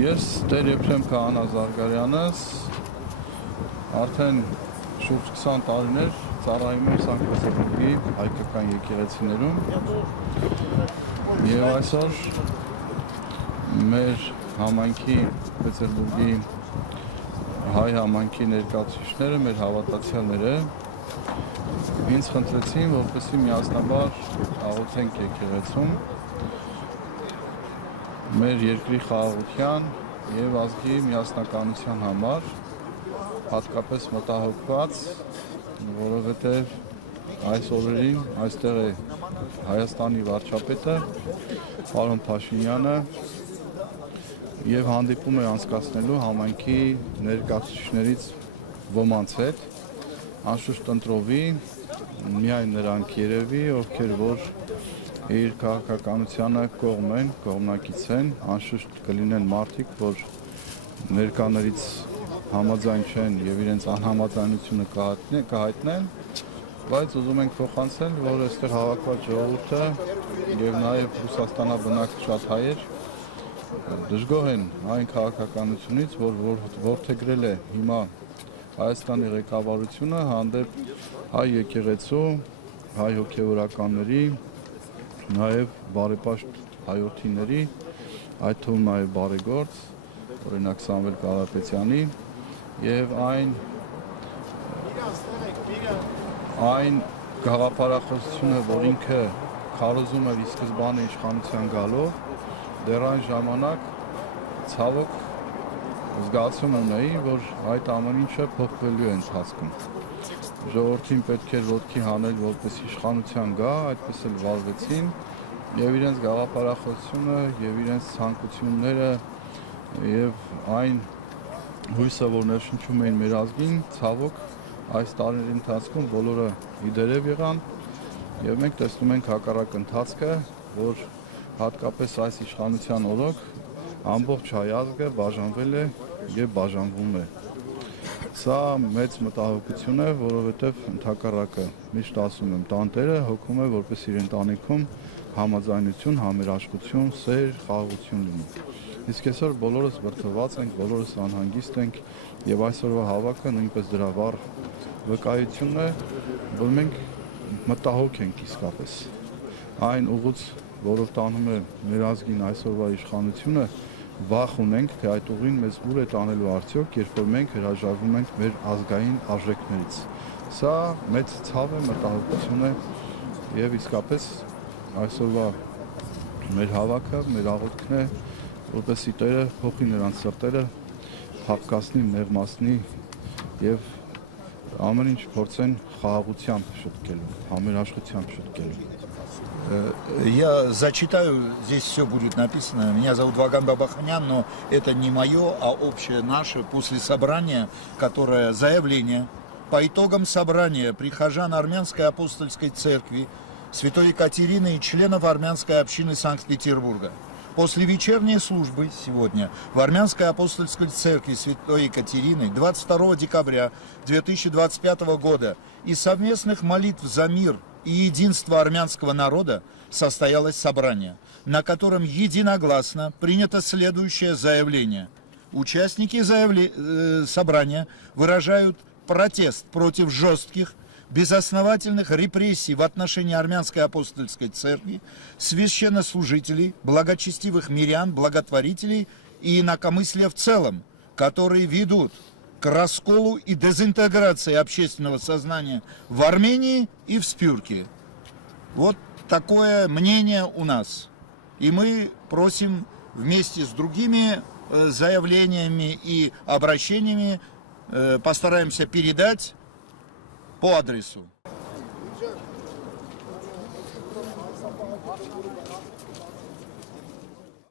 Ես Տեր Եփրեմ Քահանա Զարգարյանս արդեն շուրջ 20 տարիներ ծառայում եմ Սանկտ Պետերբուրգի հայկական եկեղեցիներում եւ այսօր մեր համայնքի Պետերբուրգի հայ համայնքի ներկայացուցիչները, մեր հավատացյալները ինձ խնդրեցին, որպեսզի միասնաբար աղոթենք եկեղեցում մեր երկրի խաղաղության եւ ազգի միասնականության համար, հատկապես մտահոգված, որովհետեւ այս օրերին այստեղ է Հայաստանի վարչապետը պարոն Փաշինյանը եւ հանդիպում է անցկացնելու համայնքի ներկայացուցիչներից ոմանց հետ, անշուշտ ընտրովի միայն նրանք երևի, ովքեր որ իր քաղաքականությանը կողմ են, կողմնակից են, անշուշտ կլինեն մարդիկ, որ ներկաներից համաձայն չեն եւ իրենց անհամաձայնությունը կհայտնեն, բայց ուզում ենք փոխանցել, որ այստեղ հավաքված ժողովուրդը եւ նաեւ Ռուսաստանաբնակ շատ հայեր դժգոհ են այն քաղաքականությունից, որ որդեգրել է հիմա Հայաստանի ղեկավարությունը հանդեպ հայ եկեղեցու, հայ հոգեվորականների, նաև բարեպաշտ հայրենիների, այդ թվում նաև բարեգործ, օրինակ Սամվել Կարապետյանի եւ այն գաղափարախոսությունը, որ ինքը քարոզում էր ի սկզբանե իշխանության գալով, դեռ այն ժամանակ ցավոք զգացում ունեի, որ այդ ամեն ինչը փոխվելու է ընթացքում։ Ժողովրդին պետք էր ոտքի հանել, որպես իշխանության գա, այդպես էլ վարվեցին եւ իրենց գաղափարախոսությունը եւ իրենց ցանկությունները եւ այն հույսը, որ ներշնչում էին մեր ազգին, ցավոք այս տարիների ընթացքում բոլորը իդերև եղան եւ մենք տեսնում ենք հակառակ ընթացքը, որ հատկապես այս իշխանության օրոք ամբողջ հայ ազգը բաժանվել է եւ բաժանվում է։ Սա մեծ մտահոգություն է, որովհետև ընդհակառակը միշտ ասում եմ, տանտերը հոգում է, որպես իր ընտանիքում համաձայնություն, համերաշխություն, սեր, խաղաղություն լինի։ Իսկ այսօր բոլորս բրդված ենք, բոլորս անհանգիստ ենք եւ այսօրվա հավաքը նույնպես դրա վառ վկայությունն է, որ մենք մտահոգ ենք իսկապես։ Այն ուղուց, որով տանում է մեր ազգին այսօրվա իշխանությունը, վախ ունենք, թե այդ ուղին մեզ ուր է տանելու արդյոք, երբ որ մենք հրաժարվում ենք մեր ազգային արժեքներից։ Սա մեծ ցավ է, մտահոգություն է եւ իսկապես այսօրվա մեր հավաքը, մեր աղոթքն է, որպեսզի Տերը փոխի նրանց սրտերը, հապկացնի, մեղմացնի եւ ամեն ինչ փորձեն խաղաղությամբ շտկելու, համերաշխությամբ շտկելու։ Я зачитаю, здесь все будет написано. Меня зовут Ваган Бабаханян, но это не мое, а общее наше после собрания, которое заявление по итогам собрания прихожан Армянской апостольской церкви Святой Екатерины и членов армянской общины Санкт-Петербурга. После вечерней службы сегодня в Армянской апостольской церкви Святой Екатерины 22 декабря 2025 года и совместных молитв за мир и единство армянского народа состоялось собрание, на котором единогласно принято следующее заявление. Участники собрания выражают протест против жестких, безосновательных репрессий в отношении Армянской апостольской церкви, священнослужителей, благочестивых мирян, благотворителей и инакомыслия в целом, которые ведут к расколу и дезинтеграции общественного сознания в Армении и в Спюрке. Вот такое мнение у нас. И мы просим вместе с другими заявлениями и обращениями, постараемся передать по адресу.